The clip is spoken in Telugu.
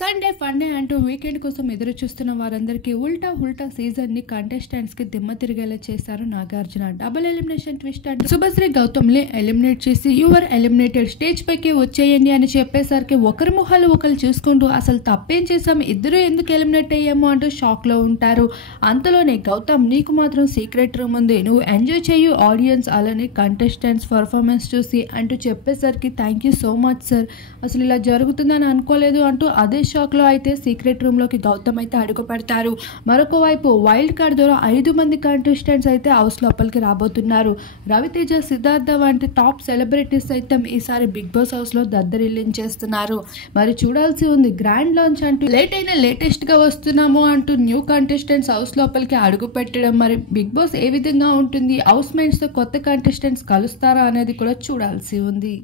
సండే ఫండే అంటూ వీకెండ్ కోసం ఎదురు చూస్తున్న వారందరికీ ఉల్టా ఉల్టా సీజన్ ని కంటెస్టెంట్స్ కి దిమ్మ తిరిగేలా చేశారు నాగార్జున. డబుల్ ఎలిమినేషన్ ట్విస్ట్ అంటూ శుభశ్రీ గౌతమ్ ని ఎలిమినేట్ చేసి యువర్ ఎలిమినేటెడ్, స్టేజ్ పైకి వచ్చేయండి అని చెప్పేసరికి ఒకరి మొహాలు ఒకరు చూసుకుంటూ అసలు తప్పేం చేసాం, ఇద్దరు ఎందుకు ఎలిమినేట్ అయ్యాము అంటూ షాక్ లో ఉంటారు. అంతలోనే గౌతమ్, నీకు మాత్రం సీక్రెట్ రూమ్ ఉంది, నువ్వు ఎంజాయ్ చేయు ఆడియన్స్, అలానే కంటెస్టెంట్స్ పర్ఫార్మెన్స్ చూసి అంటూ చెప్పేసరికి thank you so much sir, అసలు ఇలా జరుగుతుందని అనుకోలేదు అంటూ అదే షాక్ లో అయితే సీక్రెట్ రూమ్ లోకి గౌతమ్ అయితే అడుగు పెడతారు. మరొక వైపు వైల్డ్ కార్డ్ ద్వారా 5 మంది కంటెస్టెంట్స్ అయితే హౌస్ లోపలికి రాబోతున్నారు. రవితేజ, సిద్ధార్థ వంటి టాప్ సెలబ్రిటీస్ అయితే ఈసారి బిగ్ బాస్ హౌస్ లో దద్దరిల్లించేస్తున్నారు. మరి చూడాల్సి ఉంది. గ్రాండ్ లాంచ్ అంటూ లేటెస్ట్ గా వస్తున్నాము అంటూ న్యూ కంటెస్టెంట్స్ హౌస్ లోపలికి అడుగు పెట్టడం, మరి బిగ్ బాస్ ఏ విధంగా ఉంటుంది, హౌస్ మేట్స్ తో కొత్త కంటెస్టెంట్స్ కలుస్తారా అనేది కూడా చూడాల్సి ఉంది.